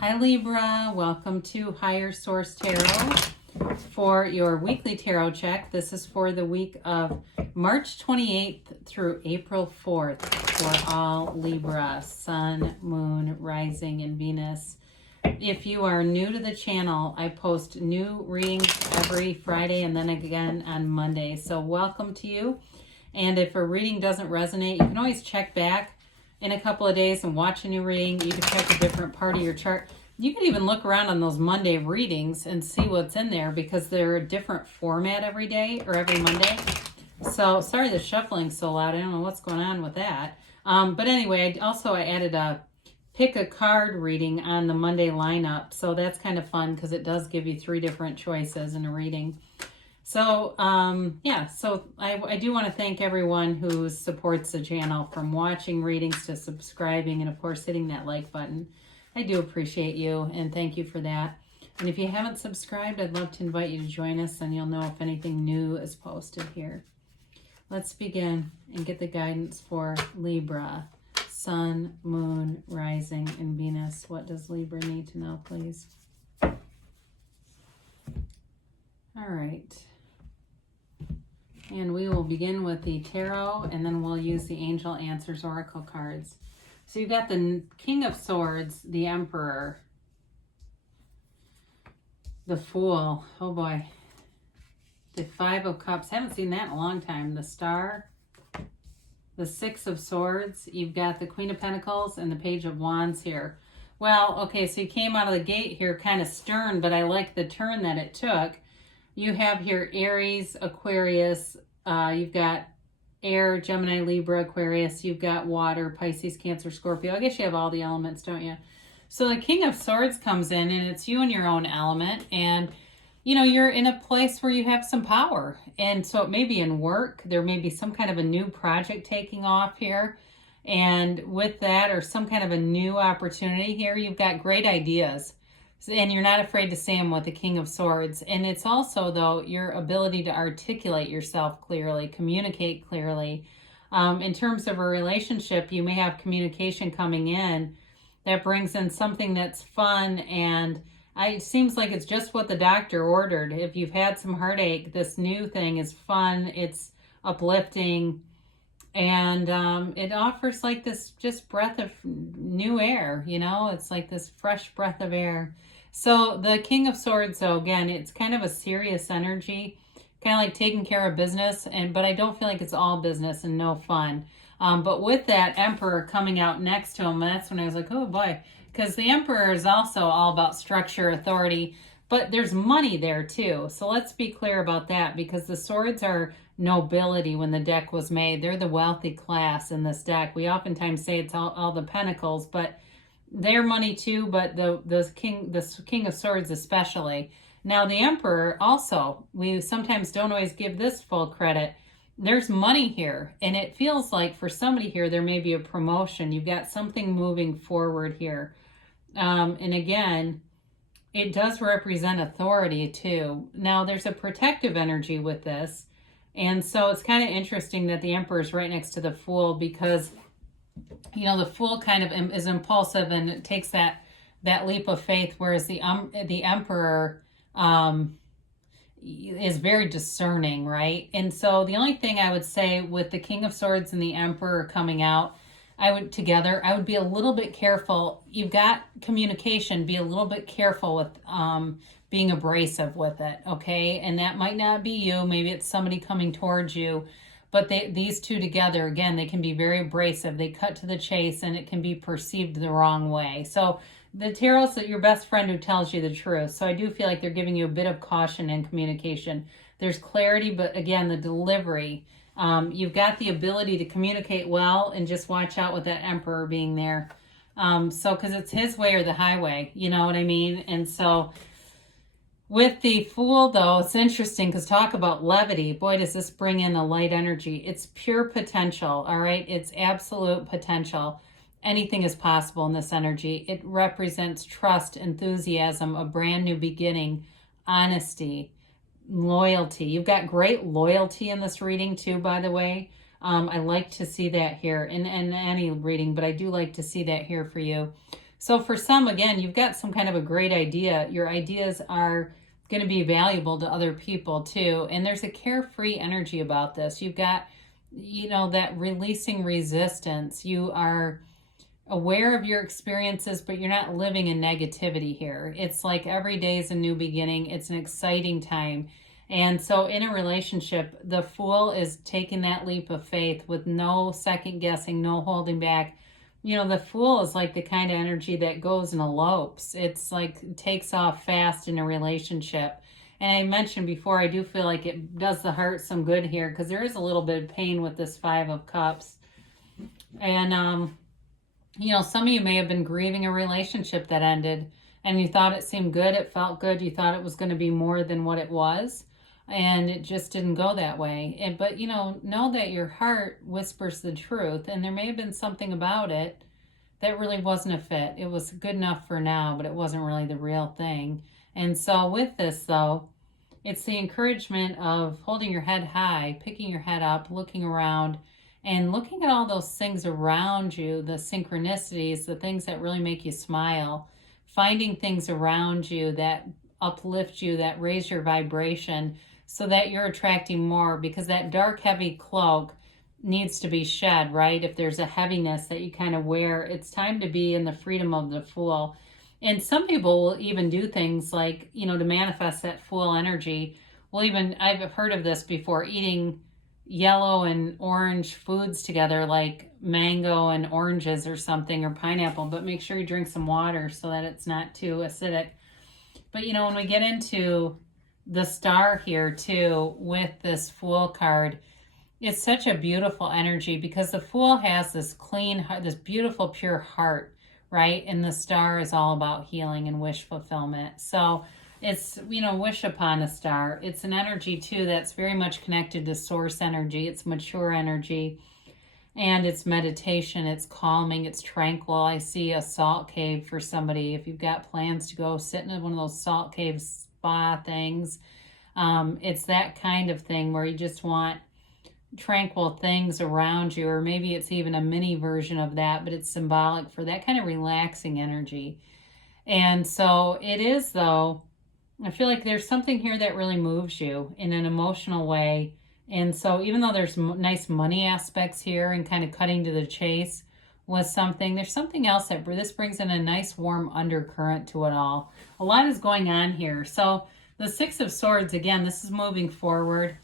Hi Libra, welcome to Higher Source Tarot for your weekly tarot check. This is for the week of March 28th through April 4th for all Libra, Sun, Moon, Rising, and Venus. If you are new to the channel, I post new readings every Friday and then again on Monday. So welcome to you. And if a reading doesn't resonate, you can always check back in a couple of days and watch a new reading. You can check a different part of your chart. You can even look around on those Monday readings and see what's in there because they're a different format every day or every Monday. So sorry the shuffling's so loud. I don't know what's going on with that. But anyway, I added a pick a card reading on the Monday lineup. So that's kind of fun because it does give you 3 different choices in a reading. So, I do want to thank everyone who supports the channel, from watching readings to subscribing and, of course, hitting that like button. I do appreciate you, and thank you for that. And if you haven't subscribed, I'd love to invite you to join us, and you'll know if anything new is posted here. Let's begin and get the guidance for Libra, Sun, Moon, Rising, and Venus. What does Libra need to know, please? All right. And we will begin with the tarot, and then we'll use the Angel Answers Oracle cards. So you've got the King of Swords, the Emperor, the Fool, oh boy, the Five of Cups, haven't seen that in a long time, the Star, the Six of Swords, you've got the Queen of Pentacles, and the Page of Wands here. Well, okay, so you came out of the gate here kind of stern, but I like the turn that it took. You have here Aries, Aquarius, you've got Air, Gemini, Libra, Aquarius, you've got Water, Pisces, Cancer, Scorpio. I guess you have all the elements, don't you? So the King of Swords comes in, and it's you in your own element, and you know, you're in a place where you have some power. And so it may be in work, there may be some kind of a new project taking off here. And with that, or some kind of a new opportunity here, you've got great ideas. And you're not afraid to say them with the King of Swords. And it's also, though, your ability to articulate yourself clearly, communicate clearly. In terms of a relationship, you may have communication coming in that brings in something that's fun, and it seems like it's just what the doctor ordered. If you've had some heartache, this new thing is fun, it's uplifting, and it offers like this just breath of new air, you know? It's like this fresh breath of air. So the King of Swords, so again, it's kind of a serious energy, kind of like taking care of business, but I don't feel like it's all business and no fun. But with that Emperor coming out next to him, that's when I was like, oh boy, because the Emperor is also all about structure, authority, but there's money there too. So let's be clear about that, because the swords are nobility when the deck was made. They're the wealthy class in this deck. We oftentimes say it's all the pentacles, but they're money too, but the King of Swords especially. Now the Emperor also, we sometimes don't always give this full credit. There's money here, and it feels like for somebody here there may be a promotion. You've got something moving forward here. And again, it does represent authority too. Now there's a protective energy with this. And so it's kind of interesting that the Emperor is right next to the Fool, because, you know, the Fool kind of is impulsive and it takes that leap of faith, whereas the Emperor is very discerning, right? And so the only thing I would say with the King of Swords and the Emperor coming out, I would be a little bit careful. You've got communication, be a little bit careful with being abrasive with it, okay? And that might not be you, maybe it's somebody coming towards you, but these two together, again, they can be very abrasive. They cut to the chase, and it can be perceived the wrong way. So the tarot's your best friend who tells you the truth. So I do feel like they're giving you a bit of caution in communication. There's clarity, but again, the delivery, you've got the ability to communicate well, and just watch out with that Emperor being there. Because it's his way or the highway, you know what I mean? And so with the Fool, though, it's interesting because talk about levity. Boy, does this bring in a light energy. It's pure potential, all right? It's absolute potential. Anything is possible in this energy. It represents trust, enthusiasm, a brand new beginning, honesty, loyalty. You've got great loyalty in this reading too, by the way. I like to see that here in any reading, but I do like to see that here for you. So for some, again, you've got some kind of a great idea. Your ideas are going to be valuable to other people too. And there's a carefree energy about this. You've got, that releasing resistance. You are aware of your experiences, but you're not living in negativity here. It's like every day is a new beginning. It's an exciting time. And so in a relationship, the Fool is taking that leap of faith with no second guessing, no holding back. The Fool is like the kind of energy that goes and elopes. It's like takes off fast in a relationship. And I mentioned before, I do feel like it does the heart some good here because there is a little bit of pain with this Five of Cups. And, some of you may have been grieving a relationship that ended and you thought it seemed good. It felt good. You thought it was going to be more than what it was. And it just didn't go that way. But, know that your heart whispers the truth. And there may have been something about it that really wasn't a fit. It was good enough for now, but it wasn't really the real thing. And so with this, though, it's the encouragement of holding your head high, picking your head up, looking around, and looking at all those things around you, the synchronicities, the things that really make you smile, finding things around you that uplift you, that raise your vibration, so that you're attracting more, because that dark, heavy cloak needs to be shed, right? If there's a heaviness that you kind of wear, it's time to be in the freedom of the Fool. And some people will even do things like, to manifest that Fool energy. I've heard of this before, eating yellow and orange foods together, like mango and oranges or something, or pineapple, but make sure you drink some water so that it's not too acidic. But, when we get into the Star here too, with this Fool card, it's such a beautiful energy because the Fool has this clean heart, this beautiful, pure heart, right? And the Star is all about healing and wish fulfillment. So it's, wish upon a star. It's an energy too that's very much connected to source energy. It's mature energy, and it's meditation. It's calming. It's tranquil. I see a salt cave for somebody. If you've got plans to go sit in one of those salt cave spa things, it's that kind of thing where you just want tranquil things around you, or maybe it's even a mini version of that, but it's symbolic for that kind of relaxing energy. And so it is, though, I feel like there's something here that really moves you in an emotional way. And so even though there's nice money aspects here and kind of cutting to the chase with something, there's something else that this brings in a nice warm undercurrent to it all. A lot is going on here. So the Six of Swords, again, this is moving forward.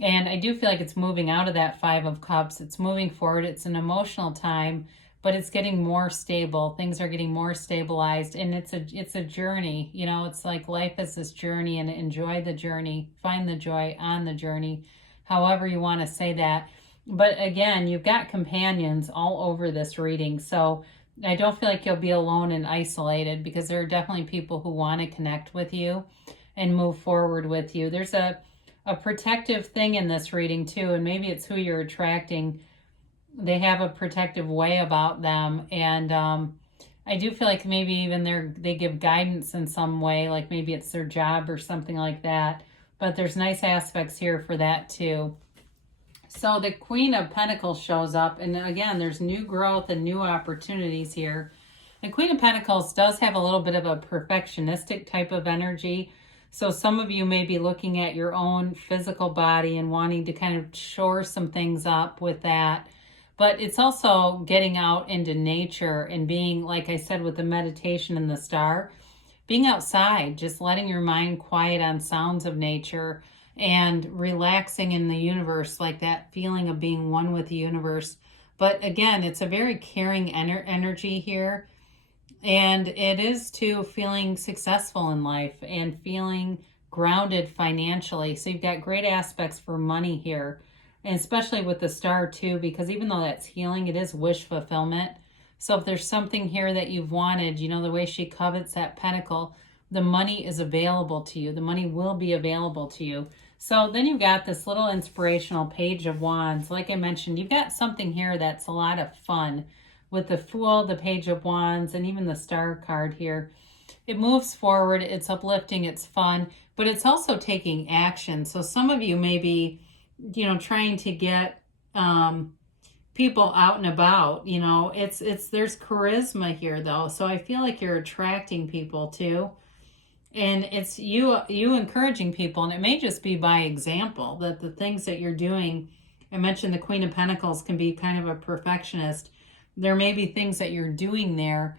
And I do feel like it's moving out of that Five of Cups. It's moving forward. It's an emotional time, but it's getting more stable. Things are getting more stabilized, and it's a journey. It's like life is this journey, and enjoy the journey. Find the joy on the journey, however you want to say that. But again, you've got companions all over this reading. So I don't feel like you'll be alone and isolated, because there are definitely people who want to connect with you and move forward with you. There's a protective thing in this reading too, and maybe it's who you're attracting. They have a protective way about them, and I do feel like maybe even they give guidance in some way, like maybe it's their job or something like that. But there's nice aspects here for that too. So the Queen of Pentacles shows up, and again, there's new growth and new opportunities here. The Queen of Pentacles does have a little bit of a perfectionistic type of energy. So some of you may be looking at your own physical body and wanting to kind of shore some things up with that. But it's also getting out into nature and being, like I said, with the meditation and the Star, being outside, just letting your mind quiet on sounds of nature and relaxing in the universe, like that feeling of being one with the universe. But again, it's a very caring energy here. And it is too feeling successful in life and feeling grounded financially. So you've got great aspects for money here. And especially with the Star too, because even though that's healing, it is wish fulfillment. So if there's something here that you've wanted, the way she covets that pentacle, the money is available to you. The money will be available to you. So then you've got this little inspirational Page of Wands. Like I mentioned, you've got something here that's a lot of fun. With the Fool, the Page of Wands, and even the Star card here. It moves forward, it's uplifting, it's fun, but it's also taking action. So some of you may be, trying to get people out and about, you know. There's charisma here though. So I feel like you're attracting people too. And it's you encouraging people, and it may just be by example that the things that you're doing. I mentioned the Queen of Pentacles can be kind of a perfectionist. There may be things that you're doing there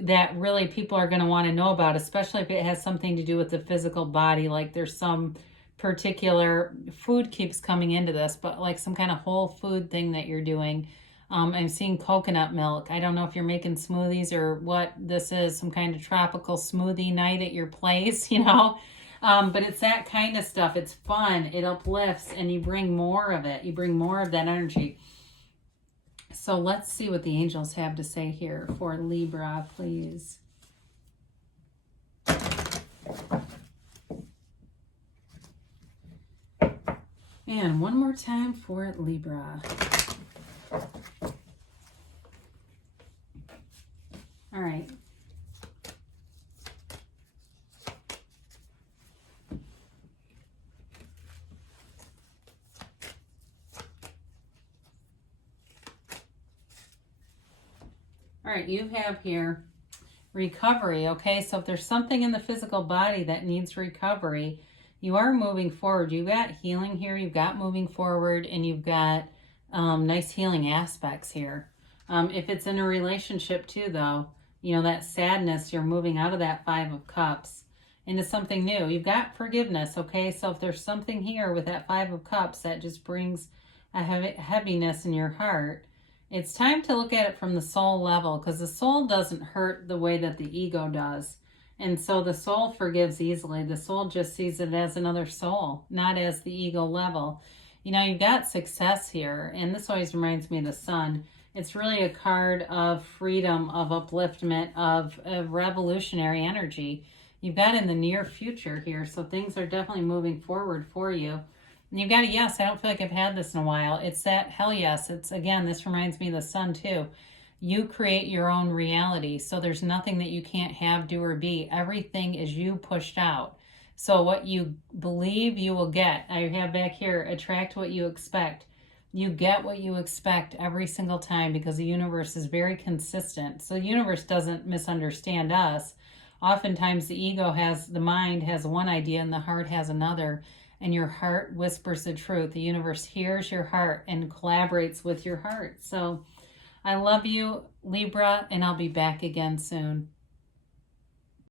that really people are going to want to know about, especially if it has something to do with the physical body. Like there's some particular food keeps coming into this, but like some kind of whole food thing that you're doing. I'm seeing coconut milk. I don't know if you're making smoothies or what this is, some kind of tropical smoothie night at your place, you know. But it's that kind of stuff. It's fun. It uplifts, and you bring more of it. You bring more of that energy. So let's see what the angels have to say here for Libra, please. And one more time for Libra. All right. All right, you have here recovery, okay? So if there's something in the physical body that needs recovery, you are moving forward. You've got healing here, you've got moving forward, and you've got nice healing aspects here. If it's in a relationship too, though, you know, that sadness, you're moving out of that Five of Cups into something new. You've got forgiveness, okay? So if there's something here with that Five of Cups that just brings a heaviness in your heart, it's time to look at it from the soul level, because the soul doesn't hurt the way that the ego does. And so the soul forgives easily. The soul just sees it as another soul, not as the ego level. You know, you've got success here, and this always reminds me of the sun. It's really a card of freedom, of upliftment, of revolutionary energy. You've got in the near future here, so things are definitely moving forward for you. And you've got a yes. I don't feel like I've had this in a while. It's that hell yes. It's, again, this reminds me of the sun too. You create your own reality, so there's nothing that you can't have, do, or be. Everything is you pushed out. So what you believe, you will get. I have back here, attract what you expect. You get what you expect every single time, because the universe is very consistent. So the universe doesn't misunderstand us. Oftentimes the ego the mind has one idea and the heart has another, and your heart whispers the truth. The universe hears your heart and collaborates with your heart. So I love you, Libra, and I'll be back again soon.